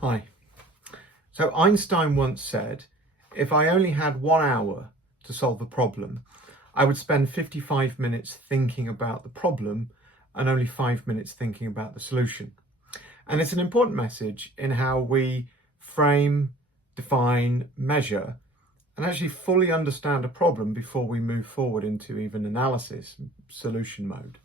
Hi. So Einstein once said, if I only had 1 hour to solve a problem, I would spend 55 minutes thinking about the problem and only 5 minutes thinking about the solution. And it's an important message in how we frame, define, measure, and actually fully understand a problem before we move forward into even analysis, solution mode.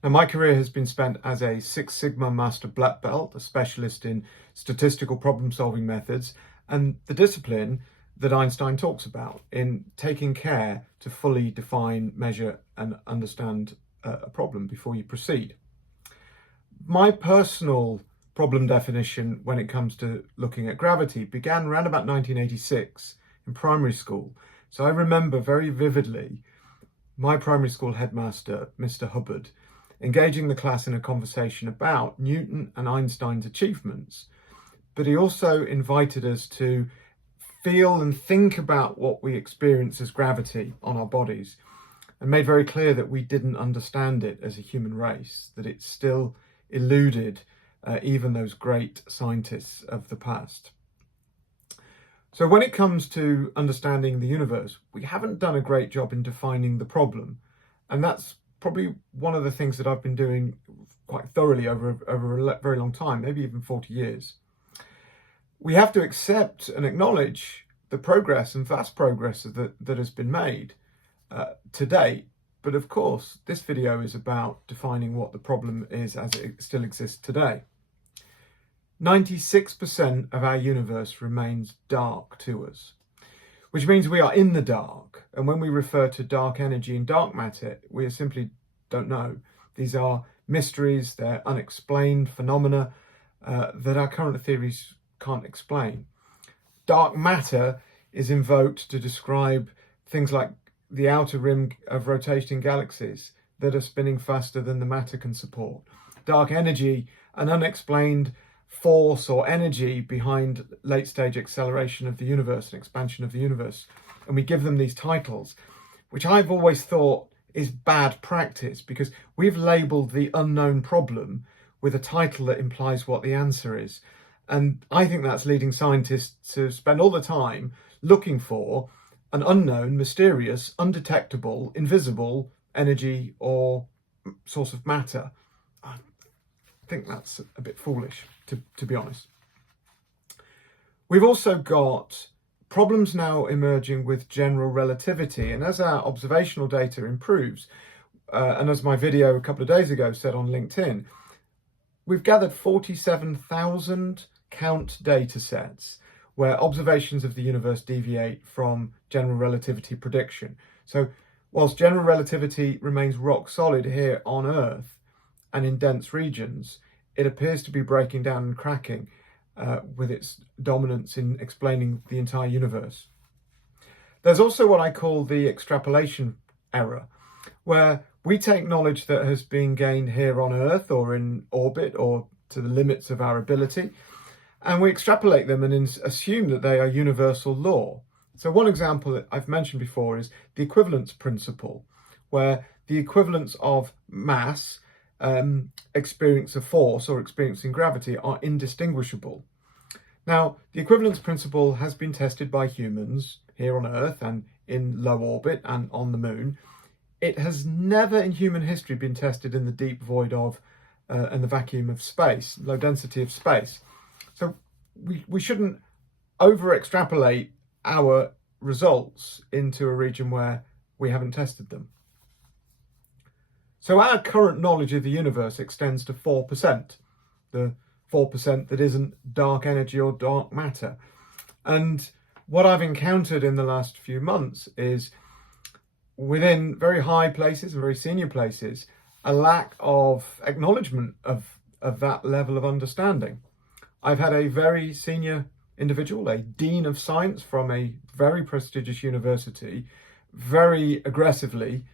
Now, my career has been spent as a Six Sigma Master Black Belt, a specialist in statistical problem-solving methods, and the discipline that Einstein talks about in taking care to fully define, measure, and understand a problem before you proceed. My personal problem definition when it comes to looking at gravity began around about 1986 in primary school. So I remember very vividly my primary school headmaster, Mr. Hubbard, engaging the class in a conversation about Newton and Einstein's achievements, but he also invited us to feel and think about what we experience as gravity on our bodies, and made very clear that we didn't understand it as a human race, that it still eluded even those great scientists of the past. So when it comes to understanding the universe, we haven't done a great job in defining the problem, and that's probably one of the things that I've been doing quite thoroughly over a very long time, maybe even 40 years. We have to accept and acknowledge the progress and vast progress that has been made to date. But of course, this video is about defining what the problem is as it still exists today. 96% of our universe remains dark to us, which means we are in the dark. And when we refer to dark energy and dark matter, we simply don't know. These are mysteries, they're unexplained phenomena that our current theories can't explain. Dark matter is invoked to describe things like the outer rim of rotating galaxies that are spinning faster than the matter can support. Dark energy, an unexplained force or energy behind late-stage acceleration of the universe and expansion of the universe. And we give them these titles, which I've always thought is bad practice, because we've labelled the unknown problem with a title that implies what the answer is. And I think that's leading scientists to spend all the time looking for an unknown, mysterious, undetectable, invisible energy or source of matter. I think that's a bit foolish, to be honest. We've also got problems now emerging with general relativity, and as our observational data improves, and as my video a couple of days ago said on LinkedIn, we've gathered 47,000 count data sets where observations of the universe deviate from general relativity prediction. So whilst general relativity remains rock solid here on Earth and in dense regions, it appears to be breaking down and cracking with its dominance in explaining the entire universe. There's also what I call the extrapolation error, where we take knowledge that has been gained here on Earth or in orbit or to the limits of our ability, and we extrapolate them and assume that they are universal law. So one example that I've mentioned before is the equivalence principle, where the equivalence of mass, experience of force or experiencing gravity are indistinguishable. Now, the equivalence principle has been tested by humans here on Earth and in low orbit and on the moon. It has never in human history been tested in the deep void of and the vacuum of space, low density of space. So we shouldn't over extrapolate our results into a region where we haven't tested them. So our current knowledge of the universe extends to 4%, the 4% that isn't dark energy or dark matter. And what I've encountered in the last few months is, within very high places and very senior places, a lack of acknowledgement of that level of understanding. I've had a very senior individual, a dean of science from a very prestigious university, very aggressively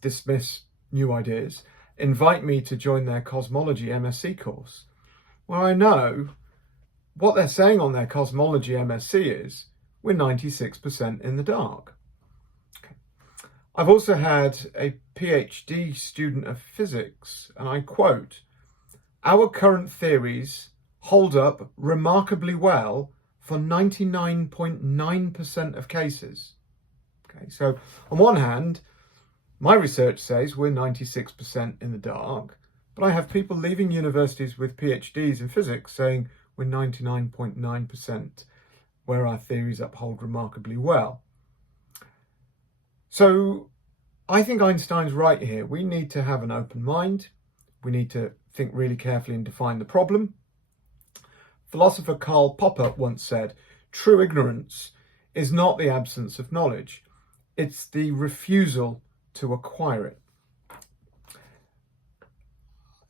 dismiss new ideas, invite me to join their cosmology MSc course. Well, I know what they're saying on their cosmology MSc is, we're 96% in the dark. Okay. I've also had a PhD student of physics, and I quote, "Our current theories hold up remarkably well for 99.9% of cases. Okay, so on one hand, my research says we're 96% in the dark, but I have people leaving universities with PhDs in physics saying we're 99.9%, where our theories uphold remarkably well. So I think Einstein's right here. We need to have an open mind. We need to think really carefully and define the problem. Philosopher Karl Popper once said, "True ignorance is not the absence of knowledge, it's the refusal to acquire it."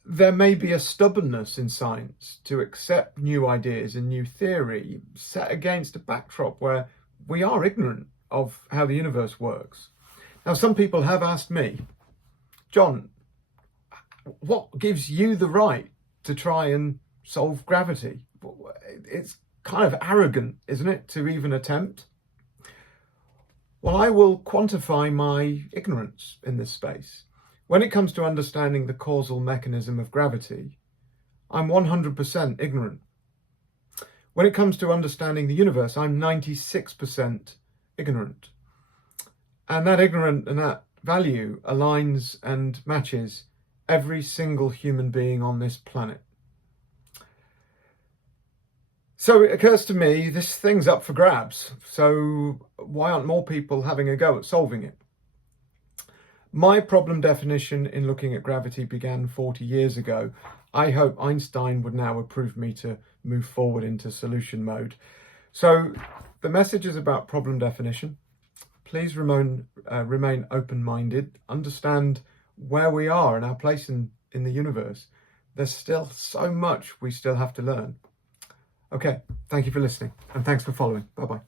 There may be a stubbornness in science to accept new ideas and new theory set against a backdrop where we are ignorant of how the universe works. Now, some people have asked me, "John, what gives you the right to try and solve gravity? It's kind of arrogant, isn't it, to even attempt?" Well, I will quantify my ignorance in this space. When it comes to understanding the causal mechanism of gravity, I'm 100% ignorant. When it comes to understanding the universe, I'm 96% ignorant. And that ignorant and that value aligns and matches every single human being on this planet. So it occurs to me, this thing's up for grabs. So why aren't more people having a go at solving it? My problem definition in looking at gravity began 40 years ago. I hope Einstein would now approve me to move forward into solution mode. So the message is about problem definition. Please remain open-minded, understand where we are and our place in the universe. There's still so much we still have to learn. Okay, thank you for listening and thanks for following. Bye-bye.